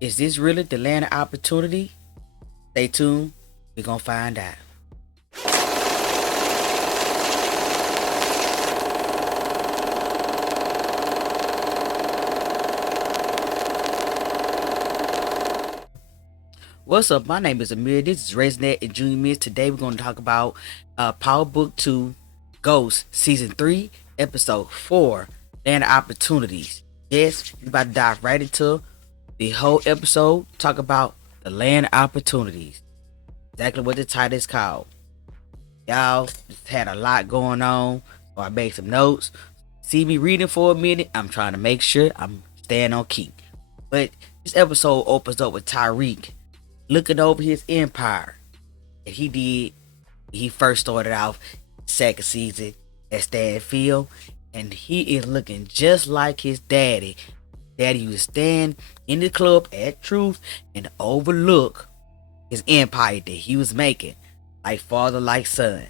Is this really the land of opportunity? Stay tuned. We're going to find out. What's up? My name is Amir. This is ResNet and Junior Miss. Today we're going to talk about Power Book 2, Ghost, Season 3, Episode 4, Land of Opportunities. Yes, we're about to dive right into the whole episode, talk about the Land of Opportunities. Exactly what the title is called. Y'all just had a lot going on, so I made some notes. See me reading for a minute. I'm trying to make sure I'm staying on key. But this episode opens up with Tariq looking over his empire that he did. He first started off second season at Stanfield, and he is looking just like his daddy. Daddy used to stand in the club at Truth and overlook his empire that he was making, like father, like son.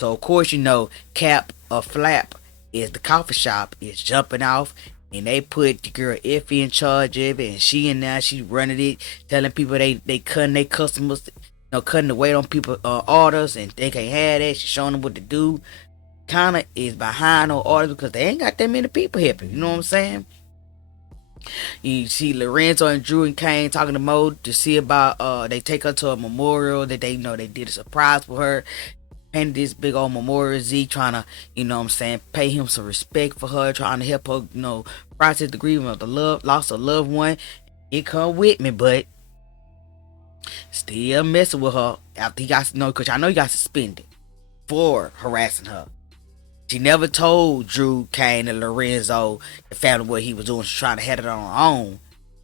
So of course, you know, Cap or Flap is the coffee shop is jumping off, and they put the girl Effie in charge of it, and she running it, telling people they cutting their customers, cutting the weight on people orders, and they can't have that. She's showing them what to do. Kinda is behind on orders because they ain't got that many people helping. You know what I'm saying? You see Lorenzo and Drew and Kane talking to Mo to see about they take her to a memorial that they they did a surprise for her. Painted this big old memorial Z, trying to, pay him some respect for her, trying to help her, process the grievance of the loss of a loved one. It come with me, but still messing with her after he got because I know he got suspended for harassing her. She never told Drew, Kane, and Lorenzo the family what he was doing. She's trying to head it on her own,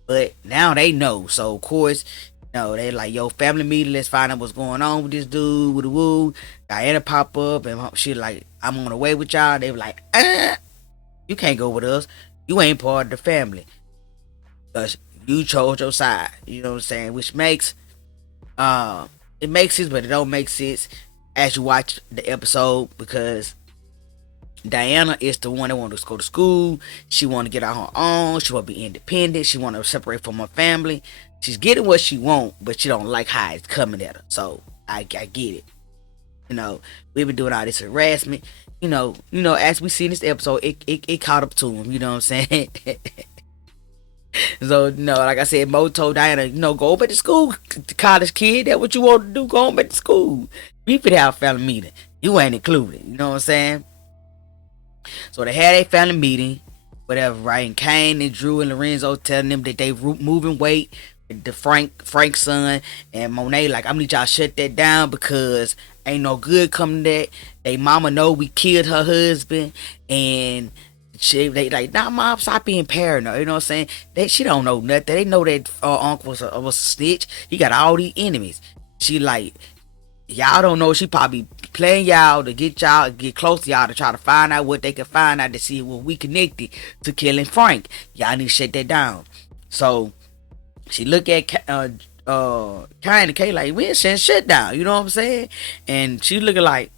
but now they know. So of course, they like, yo, family meeting, let's find out what's going on with this dude, with the woo. Diana pop up and she like, I'm on the way with y'all. They were like, you can't go with us. You ain't part of the family. Because you chose your side. You know what I'm saying? Which makes, it makes sense, but it don't make sense as you watch the episode, because Diana is the one that wants to go to school. She want to get out her own. She want to be independent. She want to separate from her family. She's getting what she want, but she don't like how it's coming at her. So I get it. We've been doing all this harassment. As we see in this episode, it caught up to him. You know what I'm saying? So, like I said, Mo told Diana, go back to school, college kid. That's what you want to do. Go back to school. We could have a family meeting. You ain't included. You know what I'm saying? So they had a family meeting, whatever, right? And Kane and Drew and Lorenzo telling them that they moving weight. The Frank's son and Monet like, I need y'all shut that down because ain't no good coming to that. They mama know we killed her husband, and they like, nah, mom, stop being paranoid. You know what I'm saying? She don't know nothing. They know that uncle was a snitch. He got all these enemies. She like, y'all don't know. She probably playing y'all to get close to y'all to try to find out what they can find out to see what we connected to killing Frank. Y'all need to shut that down. So she look at Kane and Kay like, we ain't saying shut down. You know what I'm saying? And she looking like,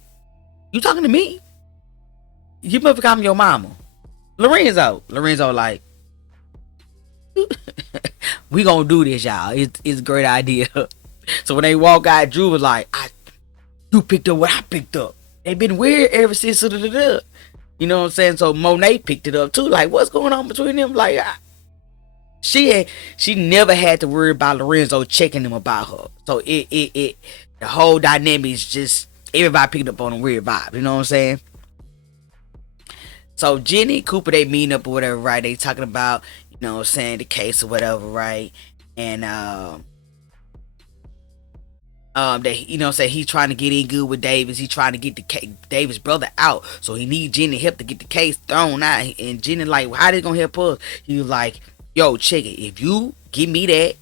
you talking to me? You must become your mama. Lorenzo like, we gonna do this, y'all. It's a great idea. So when they walk out, Drew was like, you picked up what I picked up. They been weird ever since. You know what I'm saying? So Monet picked it up too. Like, what's going on between them? Like, she never had to worry about Lorenzo checking him about her. So the whole dynamic is just everybody picked up on a weird vibe. You know what I'm saying? So Jenny, Cooper, they meeting up or whatever, right? They talking about, the case or whatever, right? And that say he's trying to get in good with Davis. He's trying to get Davis' brother out, so he need Jenny help to get the case thrown out. And Jenny like, well, how they gonna help us? He was like, yo, check it. If you give me that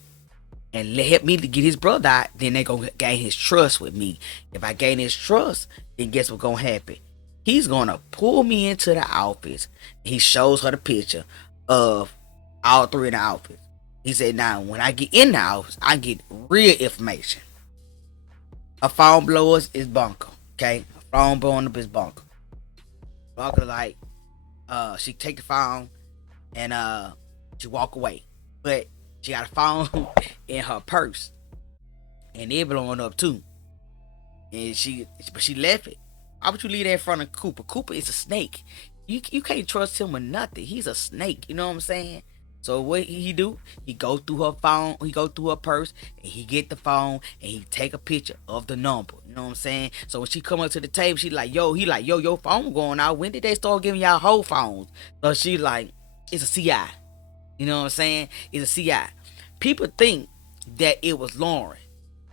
and help me to get his brother out, then they gonna gain his trust with me. If I gain his trust, then guess what's gonna happen? He's gonna pull me into the office. He shows her the picture of all three in the office. He said, now when I get in the office, I get real information. A phone blowers is bunker. Okay? A phone blowing up is bunker. Bunker like, she take the phone and she walk away. But She got a phone in her purse, and it blowing up too. And but she left it. Why would you leave that in front of Cooper? Cooper is a snake. You can't trust him with nothing. He's a snake. You know what I'm saying? So what he do? He go through her phone. He go through her purse, and he get the phone, and he take a picture of the number. You know what I'm saying? So when she come up to the table, she like, yo, he like, yo, your phone going out. When did they start giving y'all whole phones? So she like, it's a CI. You know what I'm saying? It's a CI. People think that it was Lauren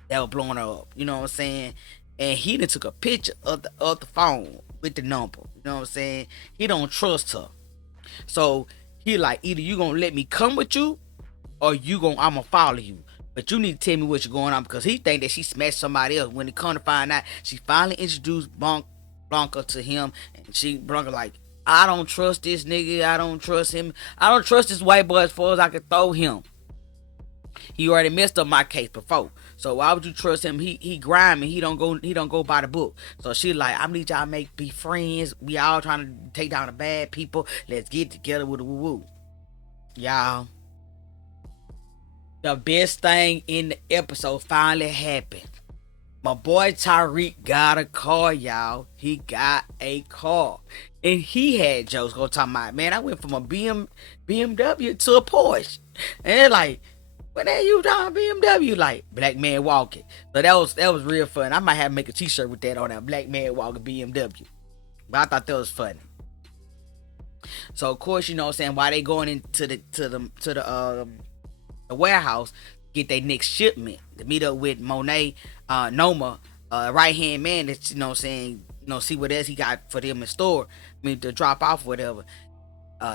that was blowing her up. You know what I'm saying? And he done took a picture of the phone with the number. You know what I'm saying? He don't trust her. So he like, either you gonna let me come with you, or I'ma follow you. But you need to tell me what's going on, because he think that she smashed somebody else. When he come to find out, she finally introduced Blanca to him, and Blanca like, I don't trust this nigga. I don't trust him. I don't trust this white boy as far as I can throw him. He already messed up my case before. So why would you trust him? He grimy. He don't go by the book. So she like, I need y'all be friends. We all trying to take down the bad people. Let's get together with a woo woo. Y'all. The best thing in the episode finally happened. My boy Tariq got a car, y'all. He got a car. And he had jokes going talking about, man, I went from a BMW to a Porsche. And they're like, what the hell you talking BMW? Like, black man walking. So that was real fun. I might have to make a t-shirt with that on there. Black man walking BMW. But I thought that was funny. So of course, you know what I'm saying, while they going into the warehouse, get their next shipment to meet up with Monet, Noma, right hand man, that, you know what I'm saying, see what else he got for them in store. I mean, to drop off whatever.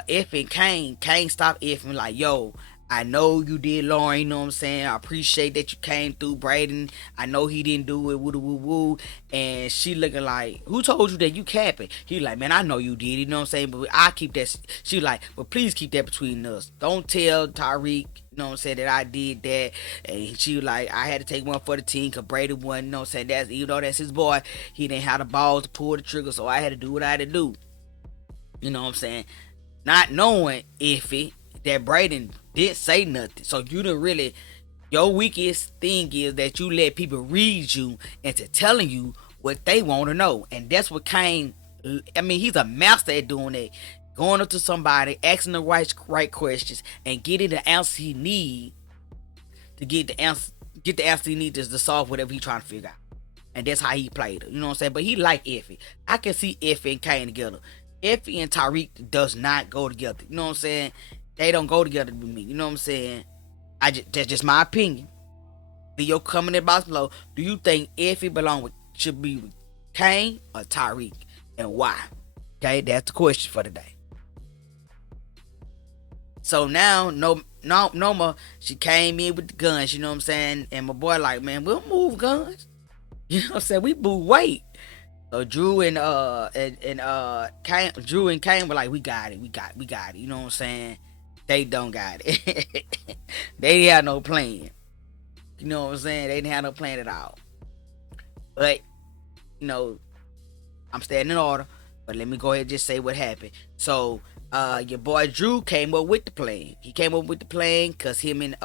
F and Kane stopped F and like, yo, I know you did, Lauren, you know what I'm saying? I appreciate that you came through, Brayden. I know he didn't do it, woo woo woo. And she looking like, who told you that you capping? He like, man, I know you did, you know what I'm saying? But I keep that. She like, well, please keep that between us. Don't tell Tariq, you know what I'm saying, that I did that. And she like, I had to take one for the team, because Brayden wasn't, you know what I'm saying? Even though that's his boy, he didn't have the balls to pull the trigger, so I had to do what I had to do. You know what I'm saying? Not knowing Iffy that Brayden didn't say nothing. So you didn't really, your weakest thing is that you let people read you into telling you what they want to know. And that's what Kane, I mean, he's a master at doing that. Going up to somebody, asking the right questions, and getting the answer he need to get the answer he needs to solve whatever he's trying to figure out. And that's how he played it. You know what I'm saying? But he like Effie. I can see Effie and Kane together. Effie and Tariq does not go together. You know what I'm saying? They don't go together with me. You know what I'm saying? That's just my opinion. Leave your comment in the box below. Do you think Effie should be with Kane or Tariq, and why? Okay, that's the question for today. So now, Noma, she came in with the guns. You know what I'm saying? And my boy like, man, we'll move guns. You know what I'm saying? We move weight. So Drew and Kane were like, we got it. You know what I'm saying? They don't got it. They didn't have no plan. You know what I'm saying? They didn't have no plan at all. But, you know, I'm staying in order. But let me go ahead and just say what happened. So, your boy Drew came up with the plan. He came up with the plan because him and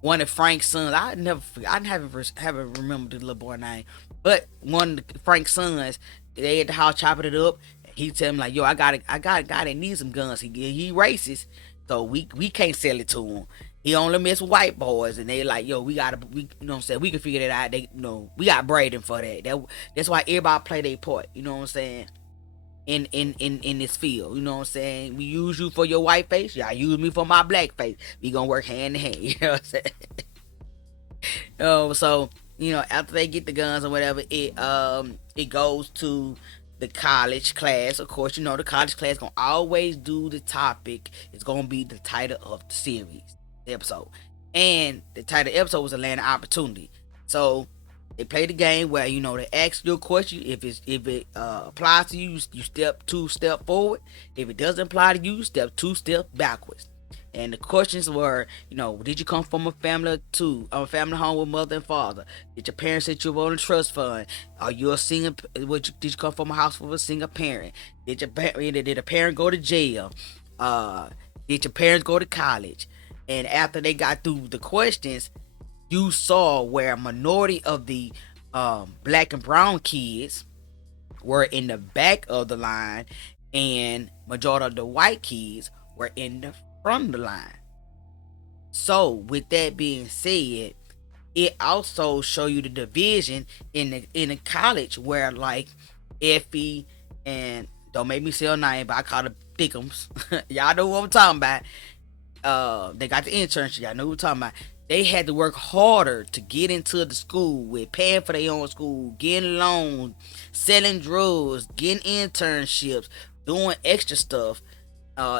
one of Frank's sons, I haven't remembered the little boy name, but one of Frank's sons, they at the house chopping it up. He tell him like, yo, I got a guy that needs some guns. He racist, so we can't sell it to him. He only mess with white boys, and they like, yo, we you know what I'm saying, we can figure that out. They, you know, we got Brayden for that. That's why everybody play their part. You know what I'm saying? In this field, you know what I'm saying? We use you for your white face, y'all use me for my black face. We gonna work hand in hand. You know what I'm saying? So you know, after they get the guns or whatever, it goes to the college class. Of course, you know the college class gonna always do the topic. It's gonna be the title of the series, the episode, and the title of the episode was a land of opportunity. So they play the game where, you know, they ask you a question. If it applies to you, you step 2 steps forward. If it doesn't apply to you, step 2 steps backwards. And the questions were, you know, did you come from a family home with mother and father? Did your parents set you on a trust fund? Are you a single? Did you come from a house with a single parent? Did a parent go to jail? Did your parents go to college? And after they got through the questions, you saw where a minority of the black and brown kids were in the back of the line, and majority of the white kids were in the front of the line. So, with that being said, it also show you the division in the college where like Effie and don't make me say her name, but I call her Thickums. Y'all know what I'm talking about. They got the internship. Y'all know what I'm talking about. They had to work harder to get into the school with paying for their own school, getting loans, selling drugs, getting internships, doing extra stuff.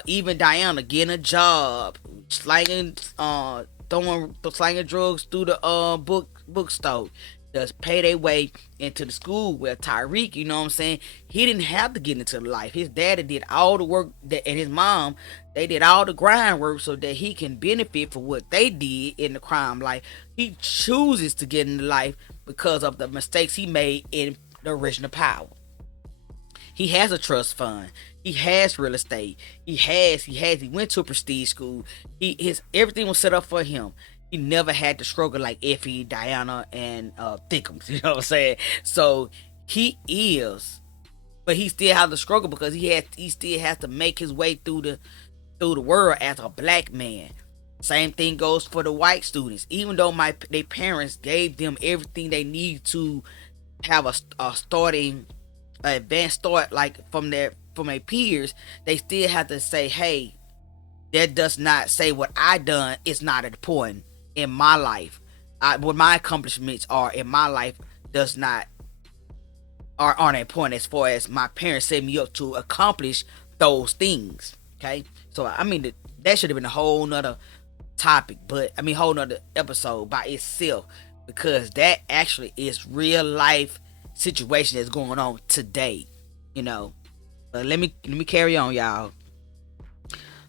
Even Diana getting a job, slanging, throwing slanging drugs through the bookstore. Just pay their way into the school. Where Tyreek, you know what I'm saying, he didn't have to get into life. His daddy did all the work and his mom, they did all the grind work so that he can benefit for what they did in the crime life. He chooses to get into life because of the mistakes he made in the original power. He has a trust fund. He has real estate. He went to a prestige school. His everything was set up for him. He never had to struggle like Effie, Diana, and Thickums. You know what I'm saying? So he is, but he still has to struggle because he still has to make his way through the world as a black man. Same thing goes for the white students. Even though their parents gave them everything they need to have a starting advanced start like from their peers, they still have to say, hey, that does not say what I done is not important in my life. What my accomplishments are in my life does not aren't important as far as my parents set me up to accomplish those things. Okay, so I mean that should have been a whole nother topic, but I mean whole nother episode by itself, because that actually is real life situation that's going on today, you know. But let me carry on, y'all.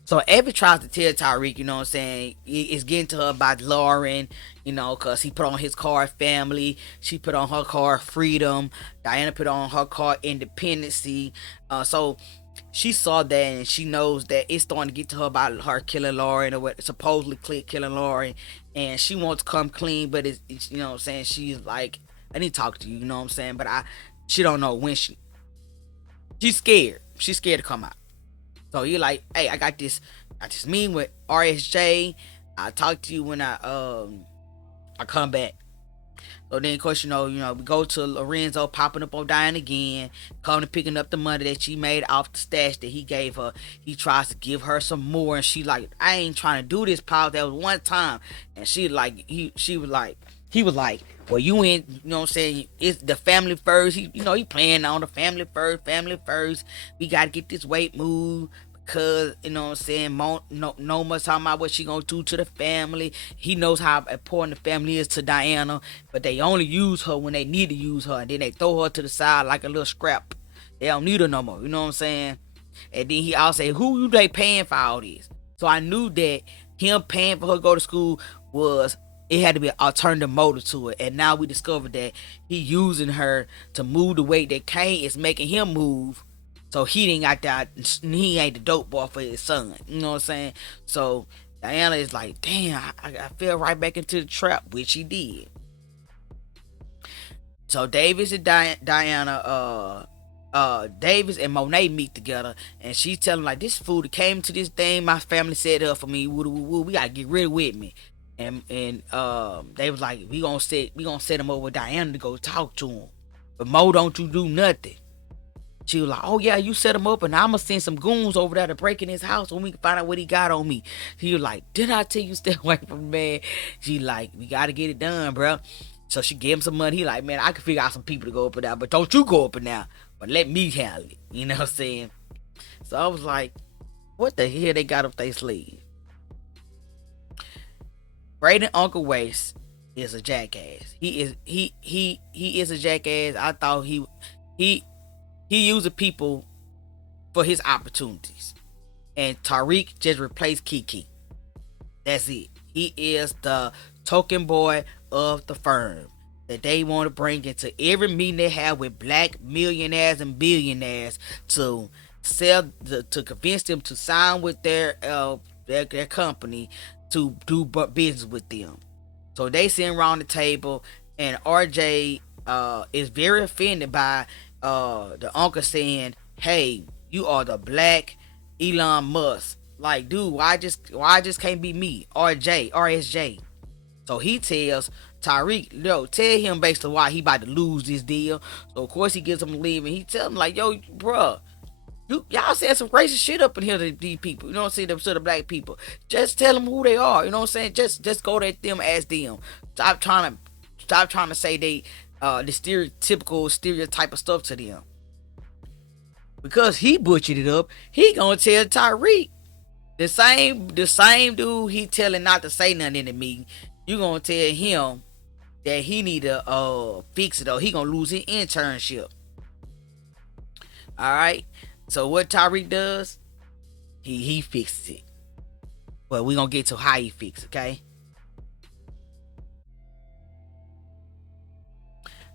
So Effie tries to tell Tyreek, you know what I'm saying, it's getting to her about Lauren, you know, because he put on his card family, she put on her card freedom, Diana put on her card independency. So she saw that and she knows that it's starting to get to her about her killing Lauren, or what supposedly killing Lauren, and she wants to come clean, but it's you know what I'm saying, she's like, I need to talk to you, you know what I'm saying, but she don't know when she's scared. She's scared to come out. So you're like, hey, I got this meeting with RSJ. I'll talk to you when I come back. So then, of course, you know, we go to Lorenzo popping up on Diane again, coming and picking up the money that she made off the stash that he gave her. He tries to give her some more, and she like, I ain't trying to do this, pal. That was one time, and he was like, well, you ain't, you know what I'm saying, it's the family first. He playing on the family first. We gotta get this weight moved because, you know what I'm saying, Noma's talking about what she gonna do to the family. He knows how important the family is to Diana, but they only use her when they need to use her, and then they throw her to the side like a little scrap. They don't need her no more, you know what I'm saying? And then he also say, who you they paying for all this? So I knew that him paying for her to go to school it had to be an alternative motive to it. And now we discovered that he using her to move the weight that Kane is making him move. So he ain't the dope boy for his son. You know what I'm saying? So Diana is like, damn, I fell right back into the trap, which he did. So Davis and Diana, Davis and Monet meet together, and she's telling like, this fool that came to this thing, my family set up for me. We gotta get rid of with me. And they was like, we gonna set him up with Diana to go talk to him. But Mo, don't you do nothing. She was like, oh yeah, you set him up, and I'ma send some goons over there to break in his house when we can find out what he got on me. He was like, did I tell you stay away from the man? She like, we gotta get it done, bro. So she gave him some money. He like, man, I can figure out some people to go up and down, but don't you go up and down. But let me handle it. You know what I'm saying? So I was like, what the hell they got up their sleeve? Braden Uncle Waste is a jackass. He is a jackass. I thought he using people for his opportunities. And Tariq just replaced Kiki. That's it. He is the token boy of the firm that they want to bring into every meeting they have with black millionaires and billionaires to to convince them to sign with their company to do business with them. So they sit around the table, and RJ is very offended by the uncle saying, "Hey, you are the black Elon Musk." Like, dude, why just can't be me, RSJ? So he tells Tariq, yo, tell him basically why he about to lose this deal. So of course he gives him a leave, and he tells him like, yo, bruh, y'all said some racist shit up in here to these people. You know what I'm saying? To the black people. Just tell them who they are. You know what I'm saying? Just go at them as them. Stop trying to say they the stereotype of stuff to them. Because he butchered it up, he gonna tell Tyreek, the same dude he telling not to say nothing in the meeting. You gonna tell him that he need to fix it, or he gonna lose his internship. All right. So what Tyreek does, he fixes it. But we gonna get to how he fixes, okay?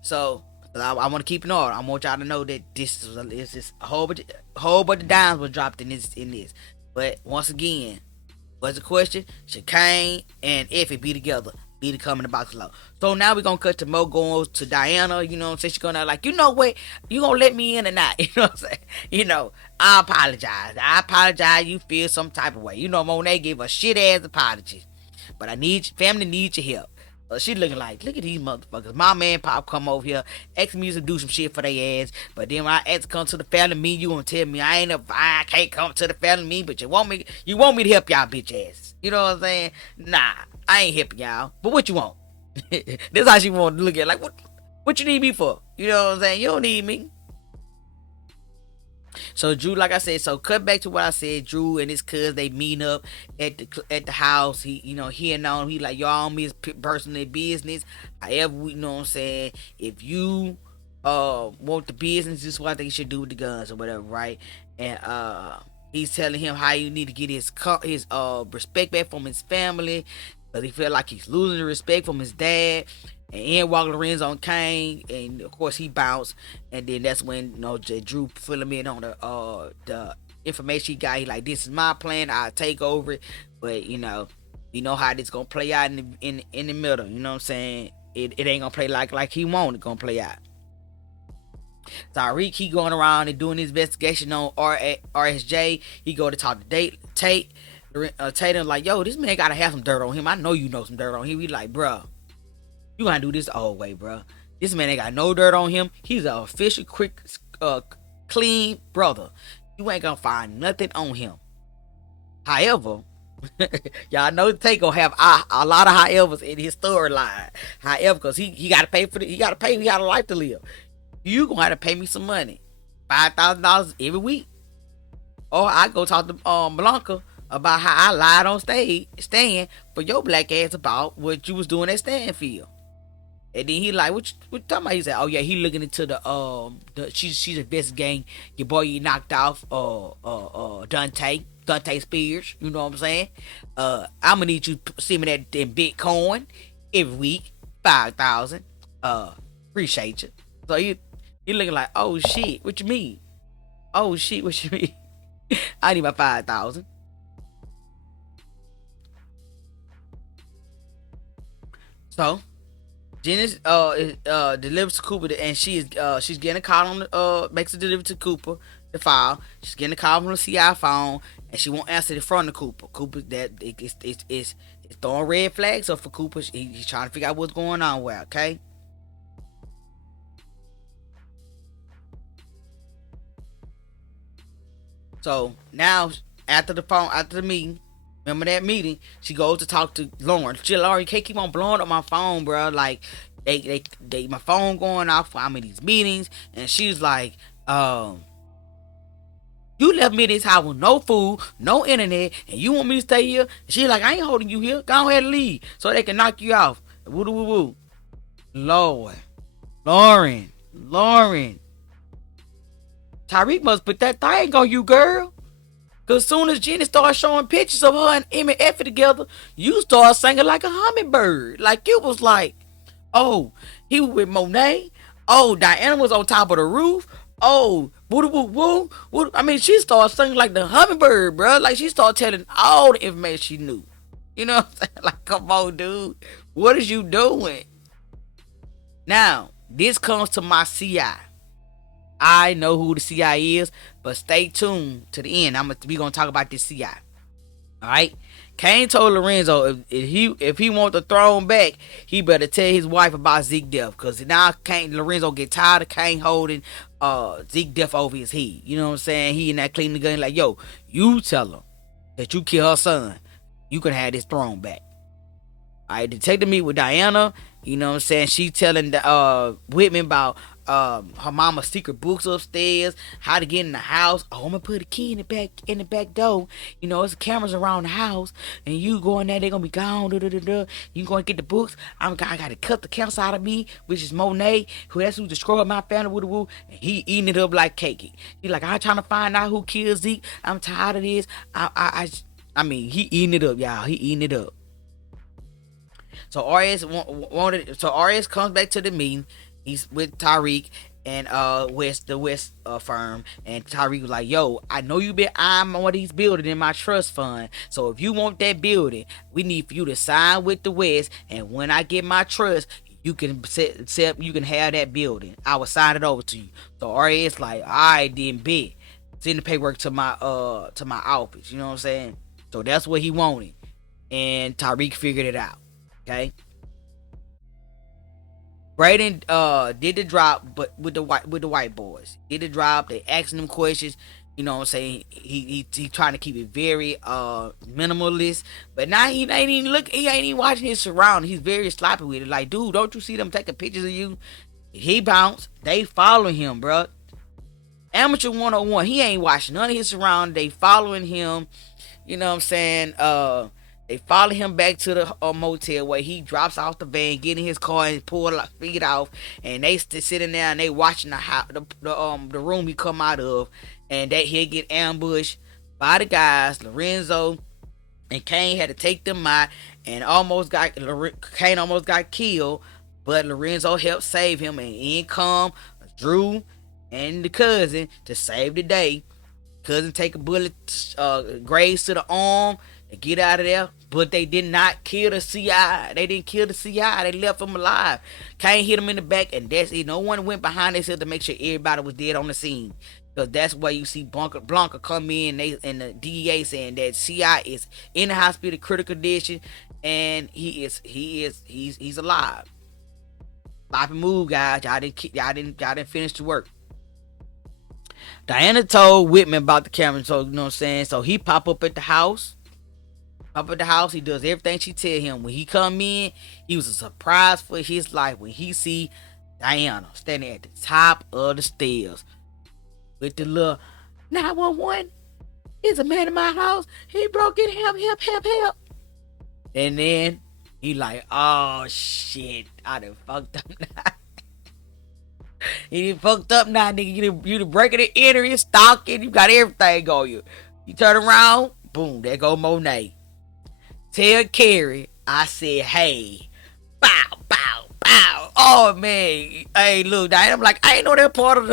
So I want to keep it on. I want y'all to know that this is just a whole bunch of dimes was dropped in this. But once again, what's the question? Should Kane and Effie be together? Be to come in the box low. So now we're gonna cut to Mo going to Diana, you know what I'm saying? She's gonna like, you know what? You gonna let me in or not? You know what I'm saying? I apologize. You feel some type of way. Monet gave a shit ass apology. But family needs your help. She looking like, look at these motherfuckers. My man Pop come over here, ask me to do some shit for their ass. But then when I ask to come to the family meeting, you gonna tell me I can't come to the family meeting, but you want me to help y'all bitch asses. You know what I'm saying? Nah, I ain't helping y'all. But what you want? This how she want to look at, like, what you need me for? You know what I'm saying? You don't need me. So Drew, like I said, so cut back to what I said. Drew and his cuz, they meet up at the house. He and on, he like, y'all on me is personal business. However, you know what I'm saying, if you want the business, this is what I think you should do with the guns or whatever, right? And he's telling him how you need to get his respect back from his family, because he felt like he's losing the respect from his dad. And Ian Walker Lorenzo on Kane, and of course he bounced. And then that's when Drew fill him in on the information he got. He like, this is my plan. I'll take over it. But you know how this gonna play out in the middle. You know what I'm saying? It ain't gonna play like he want it gonna play out. Tyreek, he going around and doing his investigation on RSJ. He go to talk to Tate. Tatum like, yo, this man gotta have some dirt on him. I know you know some dirt on him. He like, bruh, you gotta do this the old way, bro. This man ain't got no dirt on him. He's an official, quick, clean brother. You ain't gonna find nothing on him. However, y'all know Tate gonna have a lot of however's in his storyline. However, because he gotta pay he got a life to live. You gonna have to pay me some money, $5,000 every week, or I go talk to Blanca about how I lied on stand for your black ass about what you was doing at Stanfield. And then he like, what you talking about? He said, oh yeah, he looking into she's investigating your boy you knocked off, Dante Spears. You know what I'm saying? I'm gonna need you to send me that in Bitcoin every week, 5,000. Appreciate you. So he looking like, oh shit, what you mean? Oh shit, what you mean? I need my 5,000. So Janice delivers to Cooper, and she's getting a call on makes a delivery to Cooper, the file. She's getting a call from the CI phone, and she won't answer the front of Cooper. Cooper, that it's throwing red flags up for Cooper. He's trying to figure out what's going on with her, okay? So now after the meeting, remember that meeting? She goes to talk to Lauren. Lauren, you can't keep on blowing up my phone, bro. Like they my phone going off while I'm in these meetings, and she's like, you left me this house with no food, no internet, and you want me to stay here? She's like, I ain't holding you here. Go ahead and leave so they can knock you off. Woo woo woo. Lord, Lauren. Tyreek must put that thing on you, girl. Cause soon as Jenny started showing pictures of her and Emmy Effie together, you started singing like a hummingbird. Like you was like, oh, he was with Monet. Oh, Diana was on top of the roof. Oh, woo woo woo woo. I mean, she started singing like the hummingbird, bro. Like she started telling all the information she knew. You know what I'm saying? Like, come on, dude. What is you doing? Now, this comes to my CI. I know who the CI is, but stay tuned to the end. We gonna talk about this CI. All right. Kane told Lorenzo if he want the throne back, he better tell his wife about Zeke death, cause now Lorenzo get tired of Kane holding Zeke death over his head. You know what I'm saying? He in that cleaning the gun like, yo, you tell him that you kill her son, you can have this throne back. Alright, Detective meet with Diana. You know what I'm saying? She telling the Whitman about her mama's secret books upstairs, how to get in the house. Oh, I'm gonna put a key in the back door. You know, it's cameras around the house, and you go in there, they're gonna be gone. You going to get the books. I gotta cut the cancer out of me, which is Monet, who destroyed my family with the woo. And he eating it up like cake. He like, I'm trying to find out who killed Zeke. I'm tired of this. I mean, he eating it up, y'all. He eating it up. So Arias comes back to the meeting. He's with Tariq and the West firm, and Tariq was like, "Yo, I know you been eyeing one of these buildings in my trust fund. So if you want that building, we need for you to sign with the West. And when I get my trust, you can you can have that building. I will sign it over to you." So Arias like, "I didn't bet. Send the paperwork to my office." You know what I'm saying? So that's what he wanted, and Tariq figured it out. Okay. Braden did the drop, but with the white boys. Did the drop, they asking them questions, you know what I'm saying? He trying to keep it very minimalist. But now he ain't even watching his surroundings. He's very sloppy with it. Like, dude, don't you see them taking pictures of you? He bounced. They following him, bro. Amateur 101. He ain't watching none of his surroundings. They following him. You know what I'm saying? They follow him back to the motel where he drops off the van, get in his car and pull feet off, and they sitting there and they watching the room he come out of, and that he'll get ambushed by the guys. Lorenzo and Kane had to take them out, and Kane almost got killed, but Lorenzo helped save him, and in come Drew and the cousin to save the day. Cousin take a bullet, graze to the arm, and get out of there. But they did not kill the CI. They didn't kill the CI. They left him alive. Kane hit him in the back, and that's it. No one went behind themselves to make sure everybody was dead on the scene. Because that's why you see Blanca come in, and the DEA saying that CI is in the hospital, critical condition, and he's alive. Sloppy move, guys. Y'all didn't finish the work. Diana told Whitman about the camera, so you know what I'm saying. So he pop up at the house. He does everything she tell him. When he come in, he was a surprise for his life when he see Diana standing at the top of the stairs with the little 911. There's a man in my house. He broke in. Help. And then he like, oh shit, I done fucked up now. He done fucked up now, nigga. You done breaking and entering, stalking. You got everything on you. You turn around, boom, there go Monet. Tell Carrie I said, hey, bow. Oh man, hey, look, I'm like, I ain't know that part of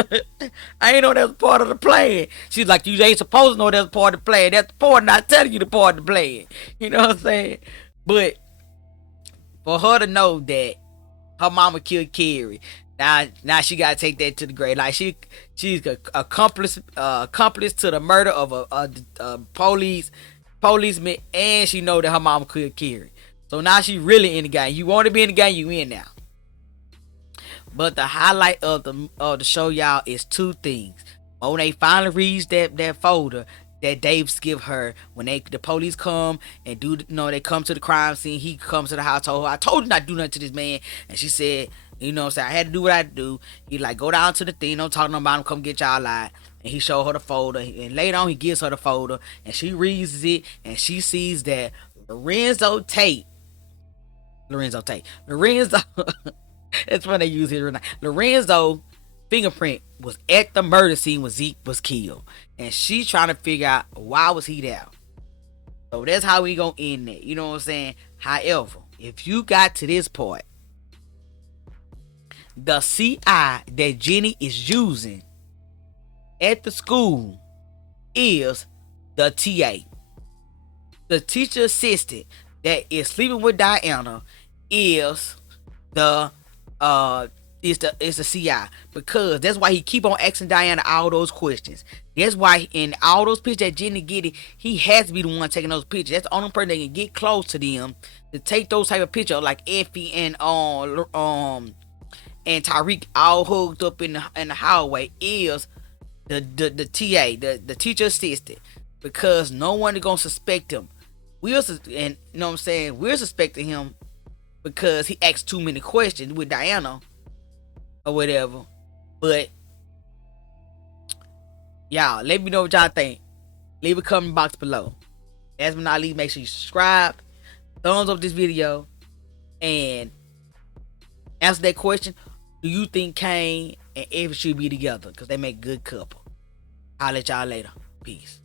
the plan. She's like, you ain't supposed to know that's part of the plan. That's the part not telling you the part of the plan. You know what I'm saying? But for her to know that her mama killed Carrie, now she gotta take that to the grave. Like she's an accomplice to the murder of a policeman, and she know that her mama killed Carrie. So now she really in the game. You want to be in the game, you in now. But the highlight of the show, y'all, is two things. Monet finally reads that folder that Dave's give her when the police come and they come to the crime scene. He comes to the house, told her, I told you not to do nothing to this man, and she said, you know what I'm saying, I had to do what I had to do. He like, go down to the thing, don't talk to nobody, come get y'all live. And he showed her the folder, and later on he gives her the folder, and she reads it, and she sees that Lorenzo Tate, that's when they use it. Lorenzo fingerprint was at the murder scene when Zeke was killed, and she's trying to figure out why was he there. So that's how we gonna end that. You know what I'm saying? However, if you got to this part, the CI that Jenny is using at the school is the TA. The teacher assistant that is sleeping with Diana is the is the CI, because that's why he keep on asking Diana all those questions. That's why in all those pictures that Jenny getting, he has to be the one taking those pictures. That's the only person that can get close to them to take those type of pictures, like Effie and Tyreek all hugged up in the hallway, is the TA, the teacher assistant, because no one is gonna suspect him. We're suspecting him because he asked too many questions with Diana or whatever. But y'all, let me know what y'all think. Leave a comment box below. Last but not least, make sure you subscribe, thumbs up this video, and answer that question. Do you think Kane and Effie should be together? Because they make a good couple. I'll let y'all later. Peace.